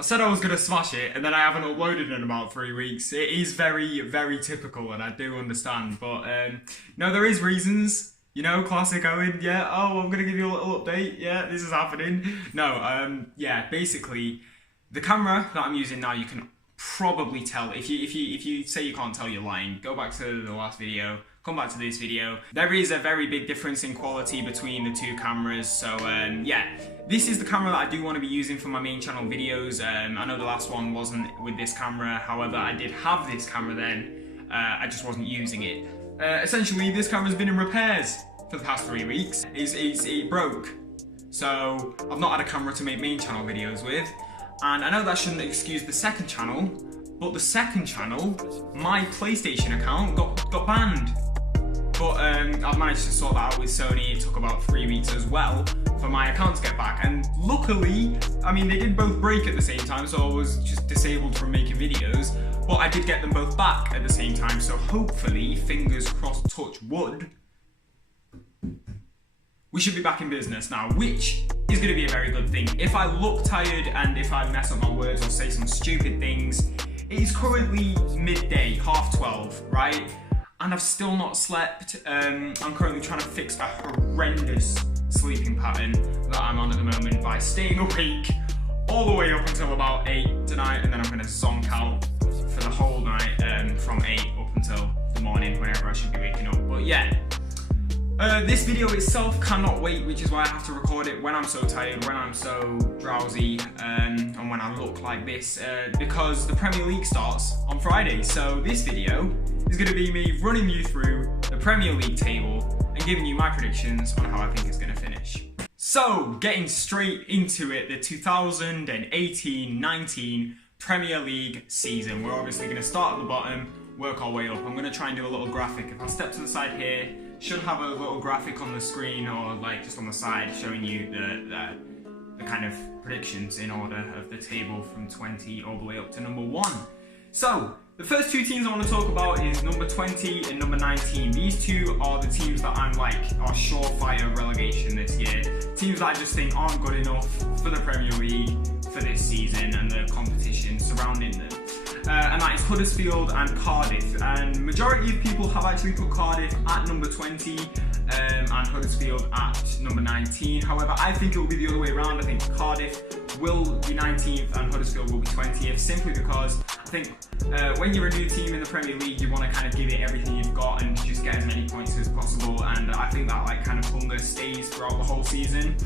I said I was going to smash it, and then I haven't uploaded in about 3 weeks. It is very, very typical, and I do understand. But, no, there is reasons. You know, classic Owen, yeah, oh, I'm going to give you a little update. Yeah, this is happening. No, yeah, basically, the camera that I'm using now, you can probably tell. If you say you can't tell, you're lying. Go back to the last video. Come back to this video. There is a very big difference in quality between the two cameras, so yeah, this is the camera that I do want to be using for my main channel videos. I know the last one wasn't with this camera, however, I did have this camera then, I just wasn't using it. Essentially, this camera's been in repairs for the past 3 weeks. It broke, so I've not had a camera to make main channel videos with, and I know that shouldn't excuse the second channel, but the second channel, my PlayStation account got banned. But I've managed to sort that out with Sony. It took about 3 weeks as well for my account to get back. And luckily, I mean, they did both break at the same time, so I was just disabled from making videos. But I did get them both back at the same time, so hopefully, fingers crossed, touch wood, we should be back in business now, which is going to be a very good thing. If I look tired and if I mess up my words or say some stupid things, it is currently midday, 12:30, right? And I've still not slept. I'm currently trying to fix a horrendous sleeping pattern that I'm on at the moment by staying awake all the way up until about 8 tonight, and then I'm going to zonk out for the whole night from 8 up until the morning, whenever I should be waking up. But yeah, this video itself cannot wait, which is why I have to record it when I'm so tired, when I'm so drowsy, and when I look like this, because the Premier League starts on Friday. So this video is going to be me running you through the Premier League table and giving you my predictions on how I think it's going to finish. So, getting straight into it, the 2018-19 Premier League season. We're obviously going to start at the bottom, work our way up. I'm going to try and do a little graphic. If I step to the side here, should have a little graphic on the screen or like just on the side showing you the kind of predictions in order of the table from 20 all the way up to number 1. So, the first two teams I want to talk about is number 20 and number 19. These two are the teams that I'm like are surefire relegation this year. Teams that I just think aren't good enough for the Premier League for this season and the competition surrounding them. And that is Huddersfield and Cardiff. And majority of people have actually put Cardiff at number 20 and Huddersfield at number 19. However, I think it will be the other way around. I think Cardiff will be 19th and Huddersfield will be 20th, simply because I think when you're a new team in the Premier League, you want to kind of give it everything you've got and just get as many points as possible, and I think that like kind of hunger stays throughout the whole season.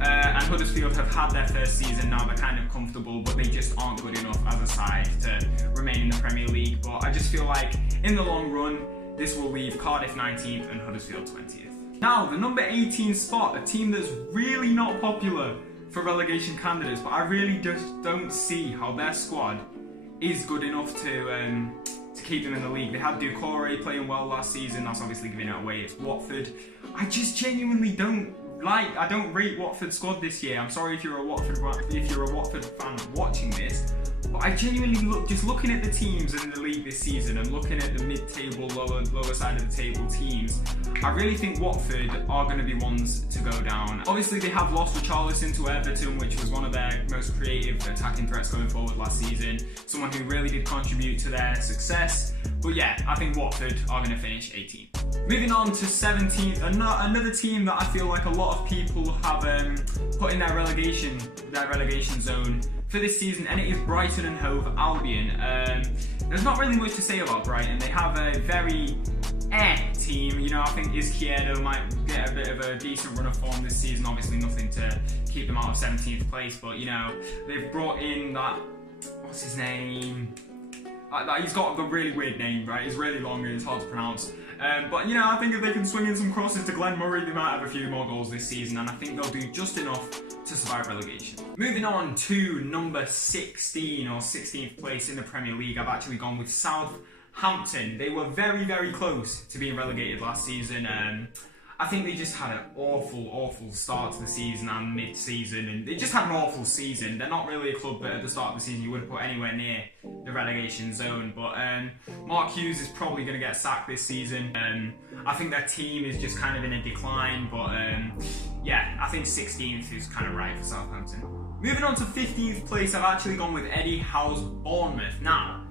And Huddersfield have had their first season now, they're kind of comfortable, but they just aren't good enough as a side to remain in the Premier League. But I just feel like in the long run, this will leave Cardiff 19th and Huddersfield 20th. Now, the number 18 spot, a team that's really not popular for relegation candidates, but I really just don't see how their squad is good enough to keep them in the league. They had Doucouré playing well last season, that's obviously giving it away. It's Watford. I just genuinely don't rate Watford's squad this year. I'm sorry if you're a Watford fan watching this, but I genuinely just looking at the teams in the league this season and looking at the mid-table, lower side of the table teams, I really think Watford are going to be ones to go down. Obviously, they have lost Richarlison to Everton, which was one of their most creative attacking threats going forward last season. Someone who really did contribute to their success. But yeah, I think Watford are going to finish 18th. Moving on to 17th, another team that I feel like a lot of people have put in their relegation zone for this season, and it is Brighton and Hove Albion. There's not really much to say about Brighton. They have a very team. You know, I think Izquierdo might get a bit of a decent run of form this season. Obviously nothing to keep them out of 17th place, but you know, they've brought in that, what's his name? He's got a really weird name, right? It's really long and it's hard to pronounce. But you know, I think if they can swing in some crosses to Glenn Murray, they might have a few more goals this season, and I think they'll do just enough to survive relegation. Moving on to number 16 or 16th place in the Premier League, I've actually gone with Southampton. They were very, very close to being relegated last season. I think they just had an awful start to the season and mid-season, and they just had an awful season. They're not really a club that at the start of the season you would have put anywhere near the relegation zone, but Mark Hughes is probably going to get sacked this season. I think their team is just kind of in a decline, but yeah, I think 16th is kind of right for Southampton. Moving on to 15th place, I've actually gone with Eddie Howe's Bournemouth. Now,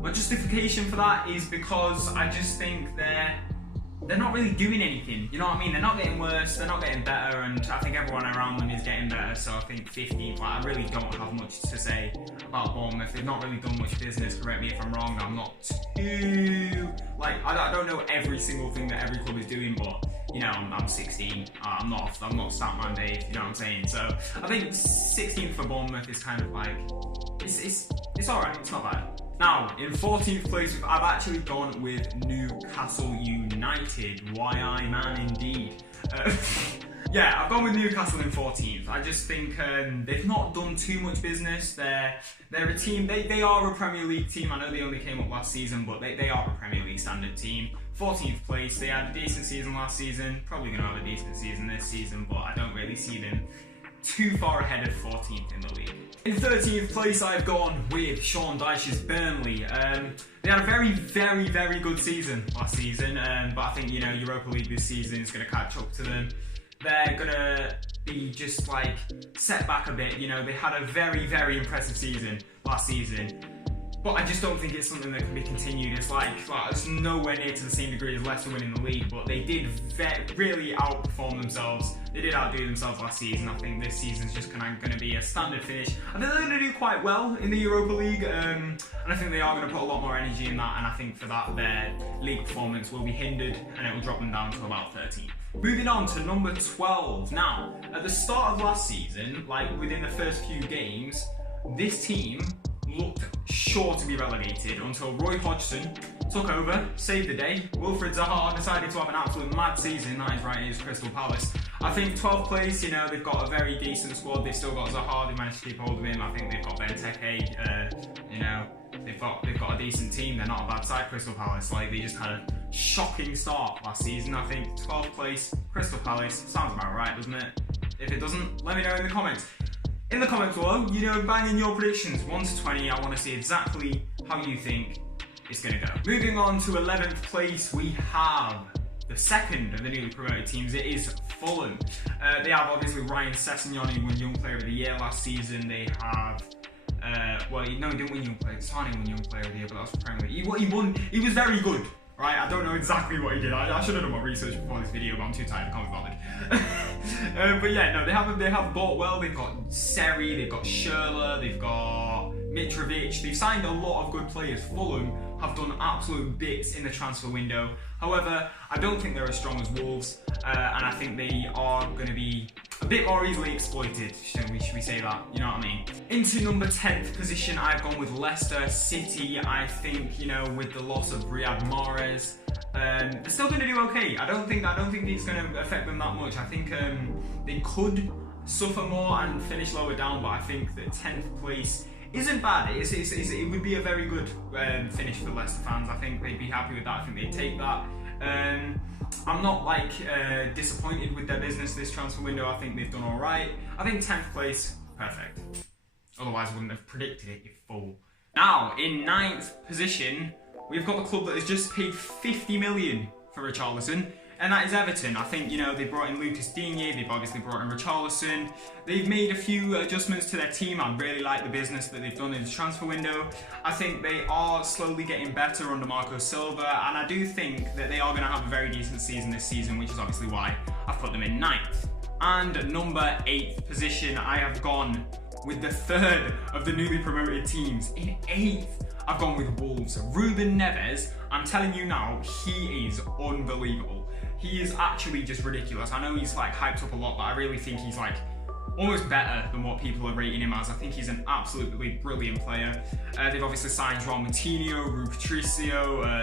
my justification for that is because I just think they're not really doing anything, you know what I mean? They're not getting worse, they're not getting better, and I think everyone around them is getting better, so I think 15th, I really don't have much to say about Bournemouth. They've not really done much business, correct me if I'm wrong, I'm not too, I don't know every single thing that every club is doing, but, you know, I'm 16, I'm not Statman Dave, you know what I'm saying? So, I think 16th for Bournemouth is kind of like, it's alright, it's not bad. Now, in 14th place, I've actually gone with Newcastle United. Why, man, indeed. Yeah, I've gone with Newcastle in 14th. I just think they've not done too much business. They're a team, they are a Premier League team. I know they only came up last season, but they are a Premier League standard team. 14th place, they had a decent season last season. Probably going to have a decent season this season, but I don't really see them too far ahead of 14th in the league. In 13th place, I've gone with Sean Dyche's Burnley. They had a very good season last season, but I think, you know, Europa League this season is going to catch up to them. They're going to be just like set back a bit, you know, they had a very impressive season last season. But I just don't think it's something that can be continued. It's it's nowhere near to the same degree as Leicester winning the league, but they did really outperform themselves. They did outdo themselves last season. I think this season's just going to be a standard finish. I think they're going to do quite well in the Europa League, and I think they are going to put a lot more energy in that, and I think for that their league performance will be hindered, and it will drop them down to about 13th. Moving on to number 12. Now, at the start of last season, within the first few games, this team looked sure to be relegated until Roy Hodgson took over, saved the day. Wilfried Zaha decided to have an absolute mad season. That is right, it is Crystal Palace. I think 12th place, you know, they've got a very decent squad. They've still got Zaha, they managed to keep hold of him. I think they've got Benteke, you know, they've got a decent team. They're not a bad side, Crystal Palace. They just had a shocking start last season. I think 12th place, Crystal Palace, sounds about right, doesn't it? If it doesn't, let me know in the comments. In the comments below, you know, bang in your predictions, 1 to 20. I want to see exactly how you think it's going to go. Moving on to 11th place, we have the second of the newly promoted teams. It is Fulham. They have obviously Ryan Sessegnon, who won Young Player of the Year last season. They have, he didn't win Young Player. Sane won Young Player of the Year, but that was for Premier League. He was very good. Right, I don't know exactly what he did. I should have done my research before this video, but I'm too tired, I can't be bothered. But yeah, no, they have bought well. They've got Seri, they've got Schürrle, they've got Mitrovic. They've signed a lot of good players. Fulham have done absolute bits in the transfer window. However, I don't think they're as strong as Wolves, and I think they are going to be a bit more easily exploited, should we say that, you know what I mean? Into number 10th position, I've gone with Leicester City. I think, you know, with the loss of Riyad Mahrez, they're still going to do okay. I don't think it's going to affect them that much. I think they could suffer more and finish lower down, but I think that 10th place isn't bad. It would be a very good finish for Leicester fans. I think they'd be happy with that. I think they'd take that. I'm not disappointed with their business this transfer window. I think they've done all right. I think 10th place, perfect. Otherwise I wouldn't have predicted it, you fool. Now, in 9th position, we've got the club that has just paid 50 million for Richarlison, and that is Everton. I think, you know, they brought in Lucas Digne, they've obviously brought in Richarlison. They've made a few adjustments to their team. I really like the business that they've done in the transfer window. I think they are slowly getting better under Marco Silva, and I do think that they are going to have a very decent season this season, which is obviously why I've put them in 9th. And number 8th position, I have gone with the third of the newly promoted teams. In 8th, I've gone with Wolves. Ruben Neves, I'm telling you now, he is unbelievable. He is actually just ridiculous. I know he's hyped up a lot, but I really think he's almost better than what people are rating him as. I think he's an absolutely brilliant player. They've obviously signed João Moutinho, Rui Patricio,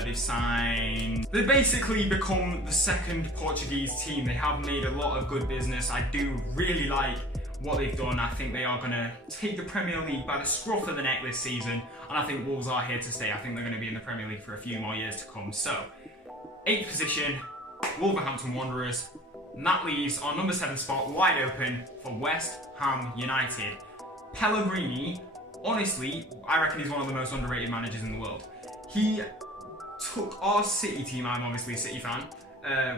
they've basically become the second Portuguese team. They have made a lot of good business. I do really like what they've done. I think they are going to take the Premier League by the scruff of the neck this season, and I think Wolves are here to stay. I think they're going to be in the Premier League for a few more years to come. So, 8th position, Wolverhampton Wanderers. And that leaves our number 7 spot wide open for West Ham United. Pellegrini, honestly, I reckon he's one of the most underrated managers in the world. He took our City team, I'm obviously a City fan,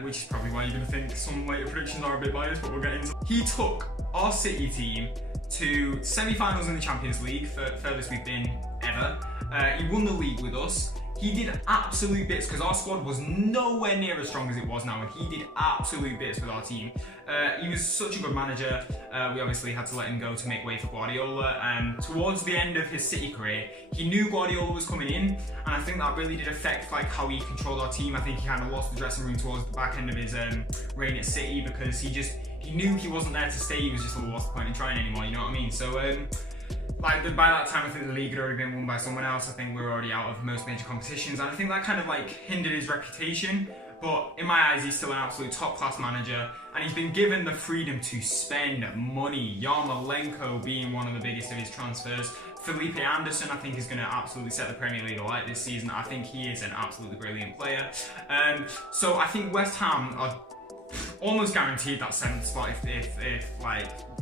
which is probably why you're going to think some later predictions are a bit biased, but we'll get into it. He took our City team to semi-finals in the Champions League, furthest we've been ever. He won the league with us. He did absolute bits because our squad was nowhere near as strong as it was now, and he did absolute bits with our team. He was such a good manager. We obviously had to let him go to make way for Guardiola. Towards the end of his City career, he knew Guardiola was coming in, and I think that really did affect like how he controlled our team. I think he kind of lost the dressing room towards the back end of his reign at City because he knew he wasn't there to stay. He was just like, what's the point in trying anymore? You know what I mean? So. Like by that time, I think the league had already been won by someone else. I think we were already out of most major competitions, and I think that kind of like hindered his reputation. But in my eyes, he's still an absolute top-class manager, and he's been given the freedom to spend money. Yarmolenko being one of the biggest of his transfers. Felipe Anderson, I think, is going to absolutely set the Premier League alight this season. I think he is an absolutely brilliant player. So I think West Ham are almost guaranteed that 7th spot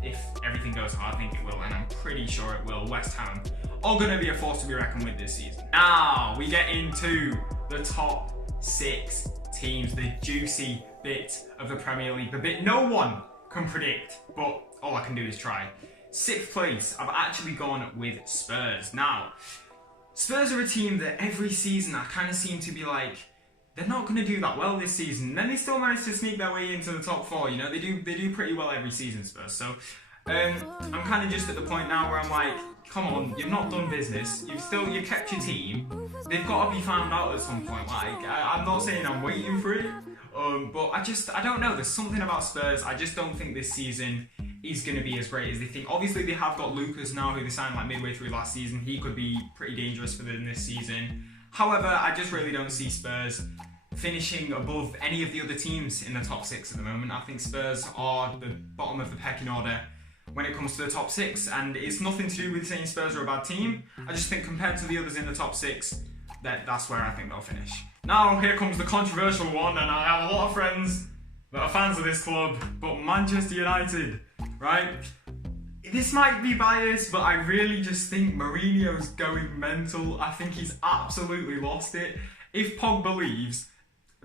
if everything goes how I think it will, and I'm pretty sure it will. West Ham are going to be a force to be reckoned with this season. Now we get into the top 6 teams, the juicy bit of the Premier League, the bit no one can predict, but all I can do is try. 6th place, I've actually gone with Spurs. Now, Spurs are a team that every season I kind of seem to be like, they're not going to do that well this season. And then they still manage to sneak their way into the top 4. You know, they do pretty well every season, Spurs. So I'm kind of just at the point now where I'm like, come on, you've not done business. You kept your team. They've got to be found out at some point. Like, I'm not saying I'm waiting for it, but I don't know. There's something about Spurs. I just don't think this season is going to be as great as they think. Obviously, they have got Lucas now, who they signed like midway through last season. He could be pretty dangerous for them this season. However, I just really don't see Spurs finishing above any of the other teams in the top 6 at the moment. I think Spurs are the bottom of the pecking order when it comes to the top 6, and it's nothing to do with saying Spurs are a bad team. I just think compared to the others in the top 6, that's where I think they'll finish. Now, here comes the controversial one, and I have a lot of friends that are fans of this club, but Manchester United, right? This might be biased, but I really just think Mourinho's going mental. I think he's absolutely lost it. If Pogba leaves,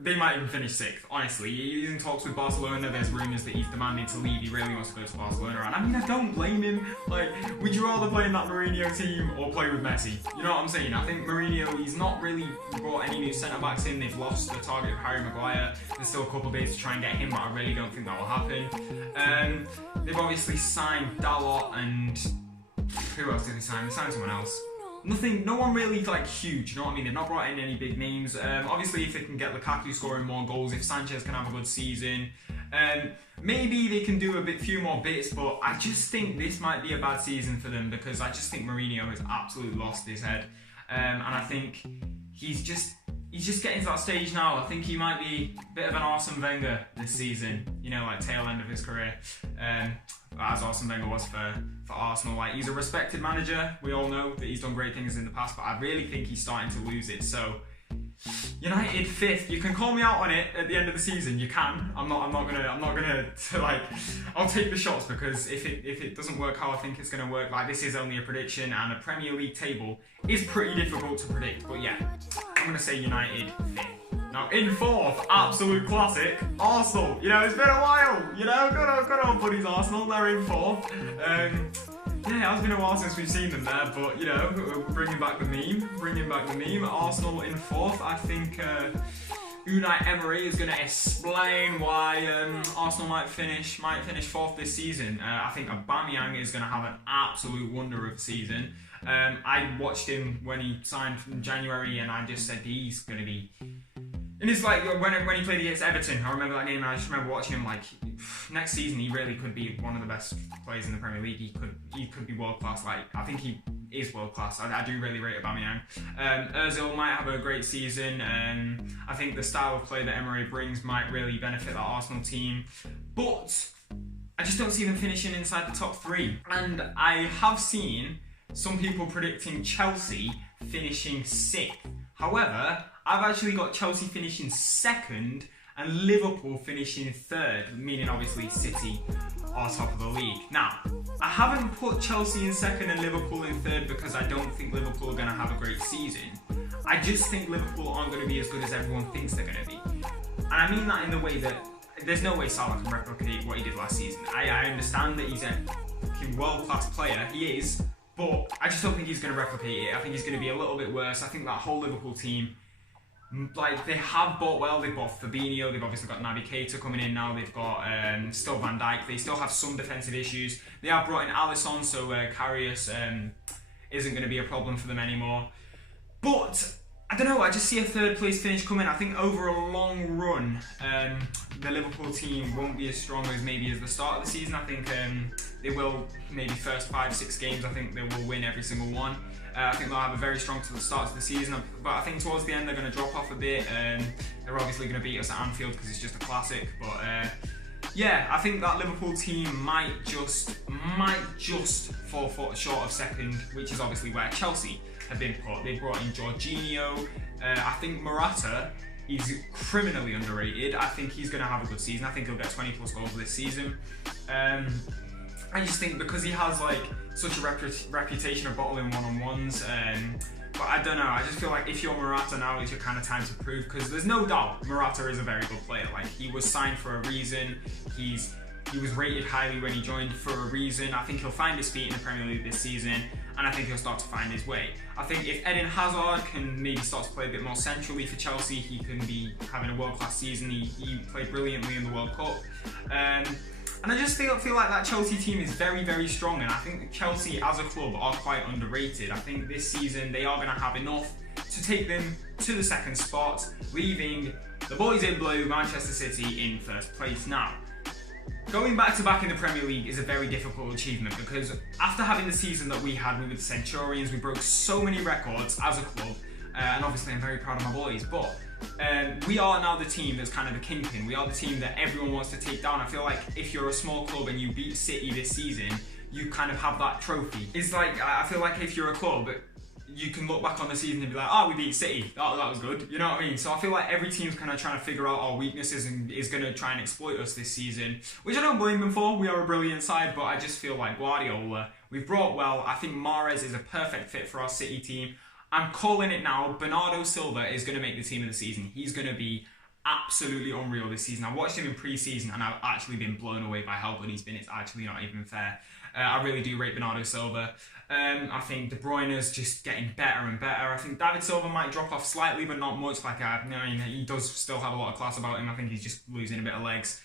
they might even finish 6th, honestly. He's in talks with Barcelona. There's rumours that he's demanding to leave. He really wants to go to Barcelona. And I mean, I don't blame him. Like, would you rather play in that Mourinho team or play with Messi? You know what I'm saying? I think Mourinho, he's not really brought any new centre-backs in. They've lost the target of Harry Maguire. There's still a couple of days to try and get him, but I really don't think that will happen. They've obviously signed Dalot, and who else did they sign? They signed someone else. No one really like huge, you know what I mean? They've not brought in any big names. Obviously, if they can get Lukaku scoring more goals, if Sanchez can have a good season, maybe they can do few more bits, but I just think this might be a bad season for them because I just think Mourinho has absolutely lost his head. And I think he's just getting to that stage now. I think he might be a bit of an Arsene Wenger this season, you know, like tail end of his career. As Arsene Wenger was for Arsenal. Like, he's a respected manager. We all know that he's done great things in the past, but I really think he's starting to lose it. So, United 5th. You can call me out on it at the end of the season. You can. I'm not gonna like. I'll take the shots because if it doesn't work how I think it's gonna work, like, this is only a prediction, and a Premier League table is pretty difficult to predict. But yeah, I'm gonna say United 5th. Now, in 4th, absolute classic, Arsenal. You know, it's been a while. You know, good old buddies Arsenal. They're in 4th. Yeah, it's been a while since we've seen them there, but, you know, we're bringing back the meme. Arsenal in 4th. I think Unai Emery is going to explain why Arsenal might finish 4th this season. I think Aubameyang is going to have an absolute wonder of a season. I watched him when he signed in January, and I just said he's going to be... And it's like when he played against Everton, I remember that game, and I just remember watching him like, next season he really could be one of the best players in the Premier League. He could be world class. Like, I think he is world class. I do really rate Aubameyang. Ozil might have a great season. I think the style of play that Emery brings might really benefit that Arsenal team, but I just don't see them finishing inside the top 3. And I have seen some people predicting Chelsea finishing 6th. However, I've actually got Chelsea finishing 2nd and Liverpool finishing third, meaning obviously City are top of the league. Now, I haven't put Chelsea in second and Liverpool in third because I don't think Liverpool are going to have a great season. I just think Liverpool aren't going to be as good as everyone thinks they're going to be. And I mean that in the way that there's no way Salah can replicate what he did last season. I understand that he's a world-class player, he is, but I just don't think he's going to replicate it. I think he's going to be a little bit worse. I think that whole Liverpool team, like, they have bought well. They've bought Fabinho, they've obviously got Naby Keita coming in now, they've got still Van Dijk, they still have some defensive issues. They have brought in Alisson, so Karius isn't going to be a problem for them anymore. But I don't know, I just see a third place finish coming. I think over a long run, the Liverpool team won't be as strong as maybe as the start of the season. I think they will, maybe first 5-6 games, I think they will win every single one. I think they'll have a very strong start to the season, but I think towards the end they're going to drop off a bit. They're obviously going to beat us at Anfield because it's just a classic, but yeah, I think that Liverpool team might just fall short of second, which is obviously where Chelsea have been put. They brought in Jorginho. I think Morata is criminally underrated. I think he's going to have a good season. I think he'll get 20 plus goals this season. I just think because he has like such a reputation of bottling one-on-ones, but I don't know, I just feel like if you're Morata now, it's your kind of time to prove, because there's no doubt Morata is a very good player. Like, he was signed for a reason, he was rated highly when he joined for a reason. I think he'll find his feet in the Premier League this season, and I think he'll start to find his way. I think if Eden Hazard can maybe start to play a bit more centrally for Chelsea, he can be having a world-class season. He played brilliantly in the World Cup. And I just feel like that Chelsea team is very, very strong, and I think that Chelsea as a club are quite underrated. I think this season they are going to have enough to take them to the second spot, leaving the boys in blue, Manchester City, in first place. Now, going back-to-back in the Premier League is a very difficult achievement, because after having the season that we had with the Centurions, we broke so many records as a club, and obviously I'm very proud of my boys, but we are now the team that's kind of the kingpin. We are the team that everyone wants to take down. I feel like if you're a small club and you beat City this season, you kind of have that trophy. It's like, I feel like if you're a club, you can look back on the season and be like, oh, we beat City, that was good, you know what I mean? So I feel like every team's kind of trying to figure out our weaknesses and is going to try and exploit us this season, which I don't blame them for. We are a brilliant side, but I just feel like Guardiola, we've brought well. I think Mahrez is a perfect fit for our City team. I'm calling it now, Bernardo Silva is going to make the team of the season. He's going to be absolutely unreal this season. I watched him in pre-season and I've actually been blown away by how good he's been. It's actually not even fair. I really do rate Bernardo Silva. I think De Bruyne is just getting better and better. I think David Silva might drop off slightly, but not much. Like, I mean, he does still have a lot of class about him. I think he's just losing a bit of legs.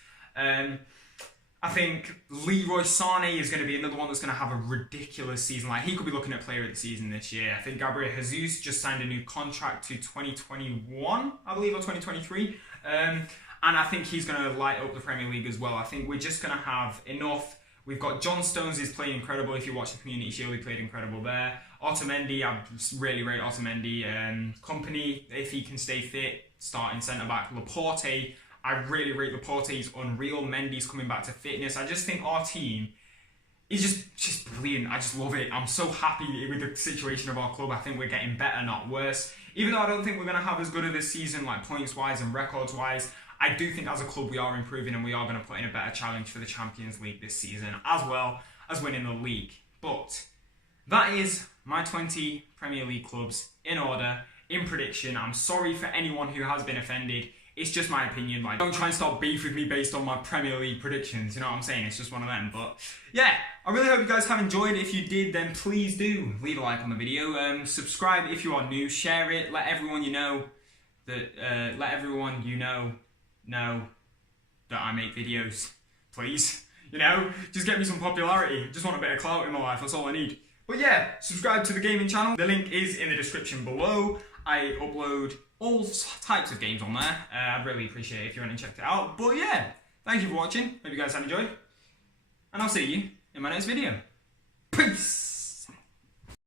I think Leroy Sané is going to be another one that's going to have a ridiculous season. Like, he could be looking at player of the season this year. I think Gabriel Jesus just signed a new contract to 2021, I believe, or 2023. And I think he's going to light up the Premier League as well. I think we're just going to have enough. We've got John Stones is playing incredible. If you watch the Community Shield, he played incredible there. Otamendi, I really rate Otamendi. Kompany, if he can stay fit, starting centre-back. Laporte, I really rate Laporte. He's unreal. Mendy's coming back to fitness. I just think our team is just brilliant. I just love it. I'm so happy with the situation of our club. I think we're getting better, not worse. Even though I don't think we're going to have as good of this season, like points-wise and records-wise, I do think as a club we are improving and we are going to put in a better challenge for the Champions League this season, as well as winning the league. But that is my 20 Premier League clubs in order, in prediction. I'm sorry for anyone who has been offended. It's just my opinion. Like, don't try and start beef with me based on my Premier League predictions. You know what I'm saying? It's just one of them. But yeah, I really hope you guys have enjoyed. If you did, then please do leave a like on the video. Subscribe if you are new. Share it. Let everyone you know that know that I make videos. Please, you know, just get me some popularity. Just want a bit of clout in my life. That's all I need. But yeah, subscribe to the gaming channel. The link is in the description below. I upload all types of games on there. I'd really appreciate it if you went and checked it out. But yeah, thank you for watching. Hope you guys have enjoyed. And I'll see you in my next video. Peace!